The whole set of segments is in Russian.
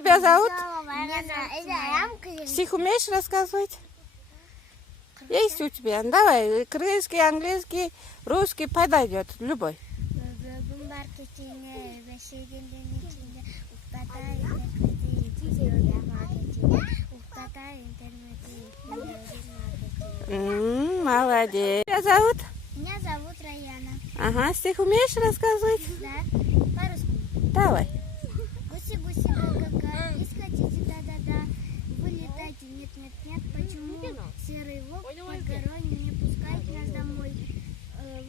тебя зовут? Меня Стих умеешь рассказывать? Есть у тебя? Давай, крымский, английский, русский подойдет, любой. Молодец. Тебя зовут? Меня зовут Раяна. Ага, стих умеешь рассказывать? Да, по-русски. Давай. Гуси-гуси, га-га-га, если хотите, да-да-да. Вы летайте, нет-нет-нет, почему серый волк под горой не пускает нас домой?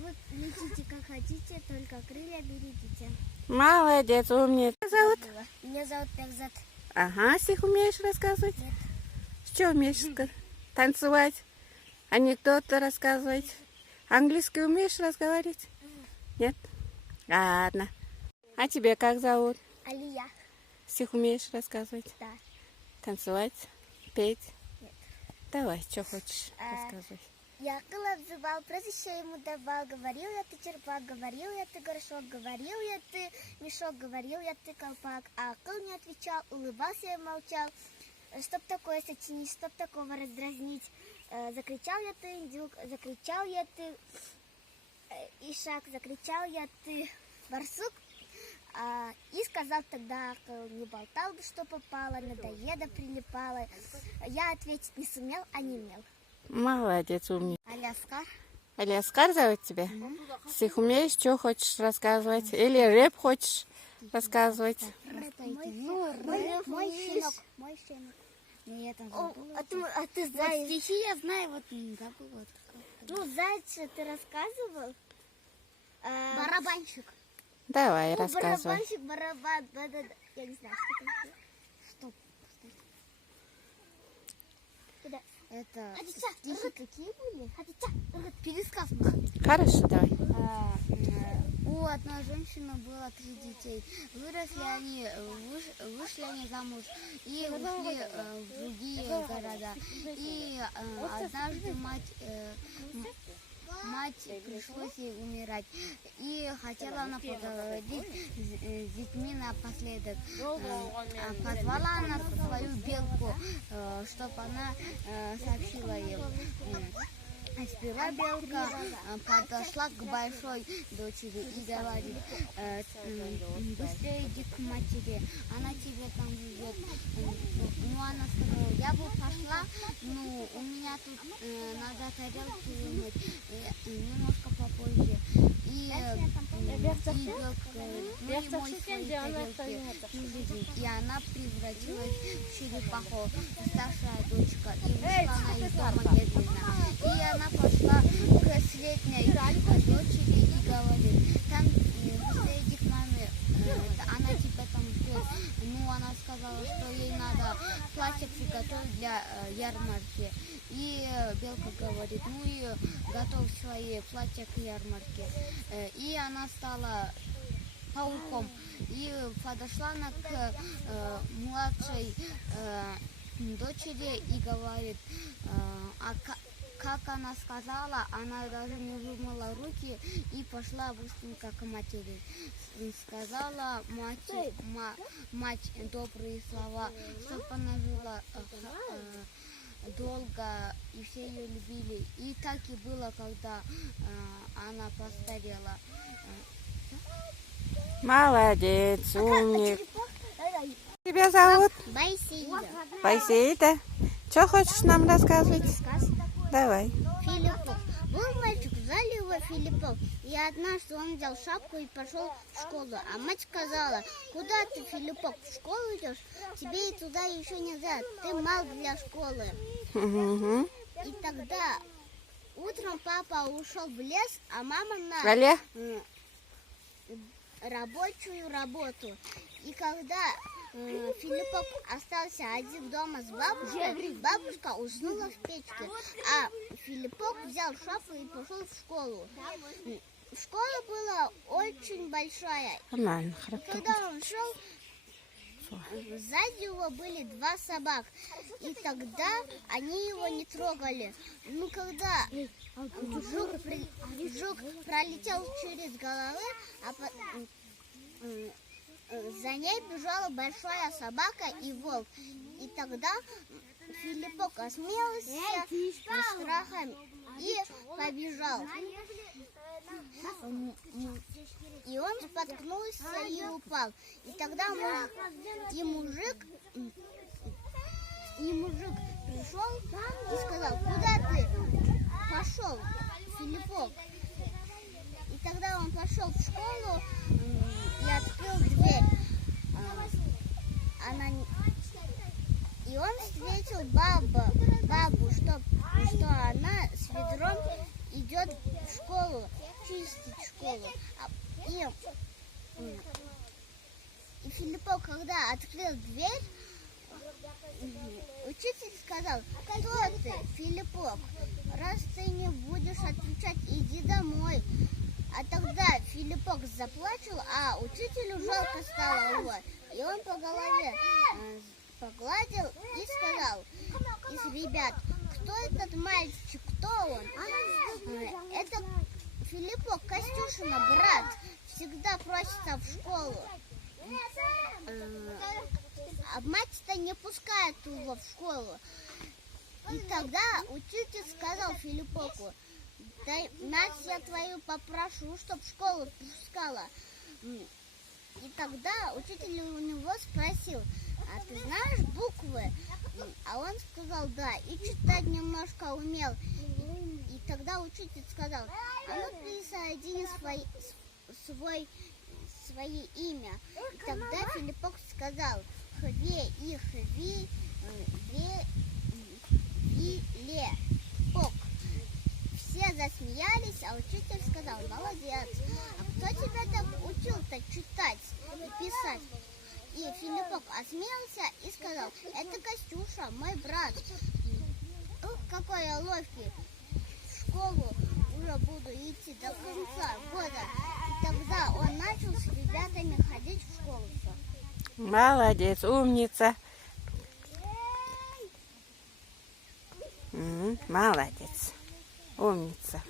Вы летите как хотите, только крылья берегите. Молодец, умница. Тебя зовут? Меня зовут Пекзат. Ага, стих умеешь рассказывать? Нет. Что умеешь танцевать? Анекдоты рассказывать? Английский умеешь разговаривать? Нет? Ладно. А тебе как зовут? Алия. Стих умеешь рассказывать? Да. Танцевать? Петь? Нет. Давай, что хочешь рассказывать. Я кыл обзывал, прозвище ему давал. Говорил я ты черпак, говорил я ты горшок, говорил я ты мешок, говорил я ты колпак. А кыл не отвечал, улыбался и молчал. Чтоб такое сочинить, чтоб такого раздразнить. Закричал я ты индюк, закричал я ты ишак, закричал я ты барсук. И сказал тогда, не болтал бы, что попало, надоеда прилипало. Я ответить не сумел, а не имел. Молодец, умница. Аляскар. Алиаскар зовут тебя? Стих умеешь, что хочешь рассказывать? Или рэп хочешь рассказывать? Мой щенок. Мой щенок. А ты заяц. Стихи я знаю, вот не забыла. Ну, зайца ты рассказывал? Барабанщик. Давай, Ну, рассказывай. барабанщик, барабан, да-да-да. Я не знаю, что там. Стоп. Куда? Это Стихи какие были? пересказ. Хорошо, давай. У одной женщины было 3 детей. Выросли они, вышли они замуж и ушли в другие города. И однажды мать пришлось ей умирать. И хотела она поговорить с детьми напоследок. Позвала она свою белку, чтобы она сообщила им. Спела белка, подошла к большой дочери и говорит: быстрее иди к матери, она тебе там ждет. Ну, она сказала: я бы пошла, но у меня тут надо тарелки вымыть, немножко попозже. И белка говорит: ну не мой свои тарелки. И она превратилась в черепаху, старшая дочка, и вышла она из дома медленно. И она пошла к средней дочери и говорит: там иди к маме, она тебя там ждет. Ну, она сказала, что ей надо платье приготовить для ярмарки. И белка говорит: ну и готовь свои платья к ярмарке. И она стала пауком. И подошла она к младшей дочери и говорит: как она сказала, она даже не вымыла руки и пошла быстренько к матери. Сказала мать добрые слова, чтобы она жила долго и все ее любили. И так и было, когда она постарела. Молодец, умник. Тебя зовут? Байсеида. Байсеида. Что хочешь нам рассказывать? Пересказ. Давай. Филиппов. Был мальчик, звали его Филиппов. И однажды он взял шапку и пошел в школу. А мать сказала: куда ты, Филиппов, в школу идешь? Тебе и туда еще нельзя, ты мал для школы. Угу. И тогда утром папа ушел в лес, а мама на Аля? рабочую работу. И когда Филиппов остался один дома с бабушкой, бабушка уснула в печке, а Филиппов взял шапку и пошел в школу. Школа была очень большая. Нормально, И хорошо. когда он шел, сзади его были 2 собак. И тогда они его не трогали. Ну, когда жук пролетел через головы, за ней бежала большая собака и волк. И тогда Филиппок осмелился с страхом и побежал. И он споткнулся и упал. И тогда мужик пришел и сказал: куда ты пошел, Филиппок? И тогда он пошел в школу и открыл дверь. И он встретил бабу, что она с ведром идет в школу, чистить школу. И Филиппок, когда открыл дверь, учитель сказал: кто ты, Филиппок? Раз ты не будешь отвечать, иди домой. А тогда Филиппок заплакал, а учителю жалко стало его. И он по голове погладил и сказал из ребят: кто этот мальчик, кто он? Это Филиппок, Костюшина брат, всегда просится в школу. А мать-то не пускает его в школу. И тогда учитель сказал Филиппоку: дай, мать я твою попрошу, чтоб в школу пускала. И тогда учитель у него спросил: а ты знаешь буквы? А он сказал: да, и читать немножко умел. И тогда учитель сказал: а ну присоедини свое имя. И тогда Филиппок сказал: хве и хви, ле, пок. Все засмеялись, а учитель сказал: молодец. А кто тебя так учил-то читать и писать? И Филиппок осмеялся и сказал: это Костюша, мой брат. Ух, какой я ловкий. В школу уже буду идти до конца года. И тогда он начал с ребятами ходить в школу. Молодец, умница. Молодец, умница.